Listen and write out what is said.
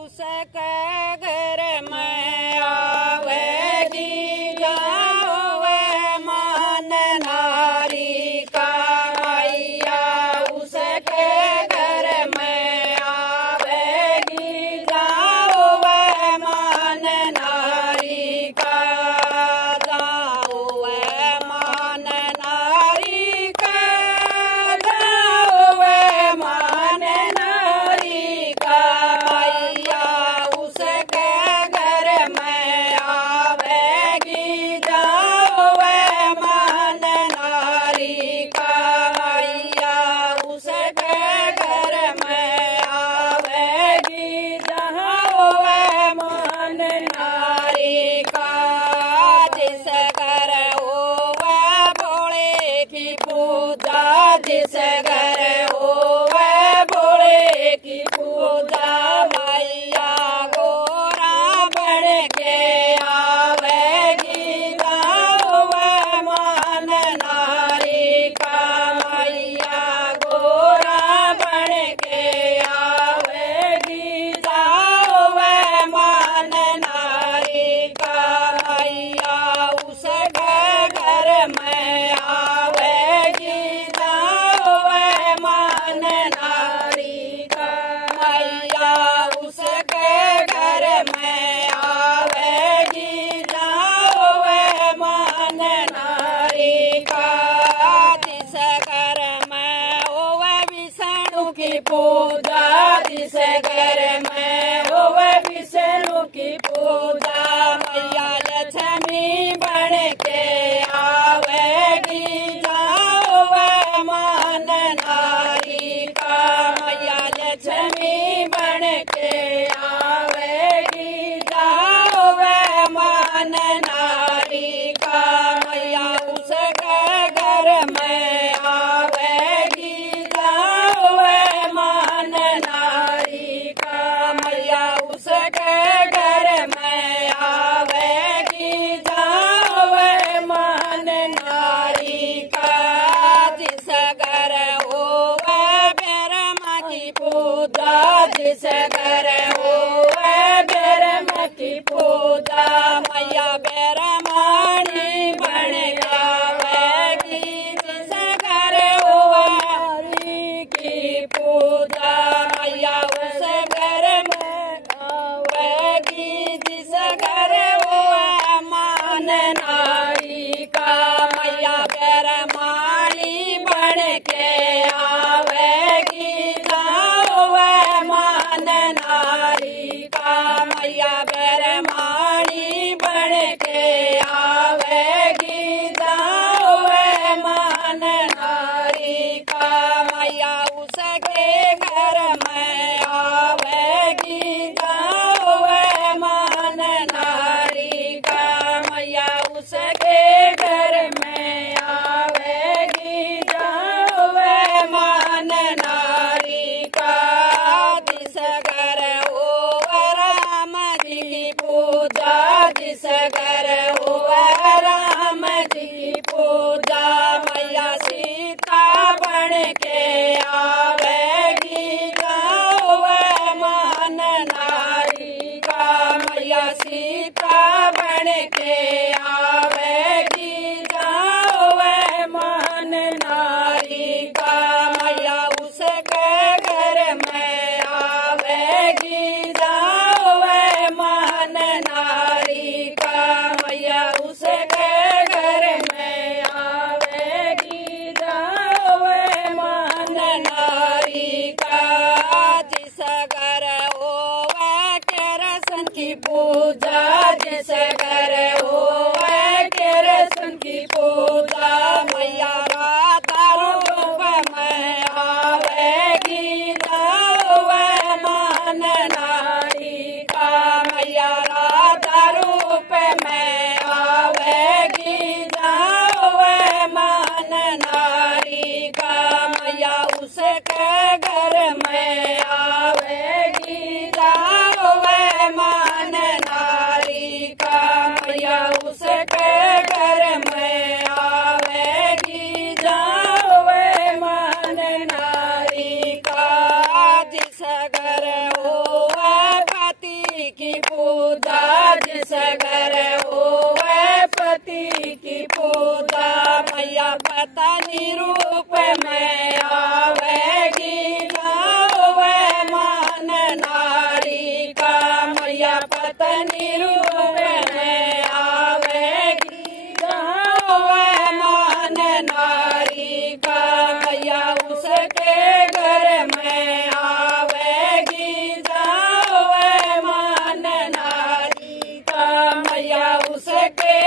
उसके घर में आवेगी जावे मान नारी का मैया उसके घर में आवेगी जावे मान नारी का जावे मान नारी का जावे मान नारी का मैया उसके घर में आवेगी जावे मान नारी का मैया उसके घर में आवेगी जावे मान नारी का जिस घर होवे भोले की पूजा जिस घर होवे भोले की पूजा मैया गोरा बन के आवेगी जावे मान नारी का मैया गोरा बन के आवेगी जावे मान नारी का मैया उसके घर में आवेगी जावे मान नारी का मैया उसके घर में आवेगी जावे मान नारी का जिस घर में होवे विष्णु की पूजा जिस घर में होवे विष्णु की पूजा मैया लक्ष्मी बन के आवेगी जावे मान नारी का मैया लक्ष्मी बन के आवेगी जावे मान नारी का मैया उसके घर में आवेगी जावे मान नारी का मैया उसके घर में आवेगी जावे मान नारी का जिस घर होवे ब्रह्मा की पूजा जिस घर होवे ब्रह्मा की पूजा मैया ब्रह्मणी बन जावेगी जिस घर होवे हरि की पूजा मैया उस घर में आवेगी जिस घर होवे मान नारी का मैया ब्रह्मणी बन के आवेगी जावे मान नारी का मैया ब्रह्मणी बन के आवेगी जावे मान नारी का मैया उसके घर में आवेगी जावे मान नारी का मैया उसके घर में आवेगी जावे मान नारी का जिस घर होवे राम जी की पूजा जिस घर होवे राम जी की पूजा मैया सीता बन के आवेगी जावे मान नारी का मैया सीता बन के आवेगी जावे मान नारी का मैया उसके घर में आवेगी जावे मान नारी का मैया उसके घर में आवेगी जावे मान नारी का जिस घर होवे कृष्ण की पूजा जिस घर होवे कृष्ण की पूजा मैया राधा रूप में आवेगी जावे मान नारी का मैया राधा रूप में आवेगी जावे मान नारी का मैया उसके घर में आवेगी जावे मान नारी का मैया उसके घर में आवेगी जावे मान नारी का जिस घर होवे पत्नी रूप में आवेगी जावे मान नारी का मैया पत्नी रूप में आवेगी जावे मान नारी का मैया उसके घर में आवेगी जावे मान नारी का मैया उसके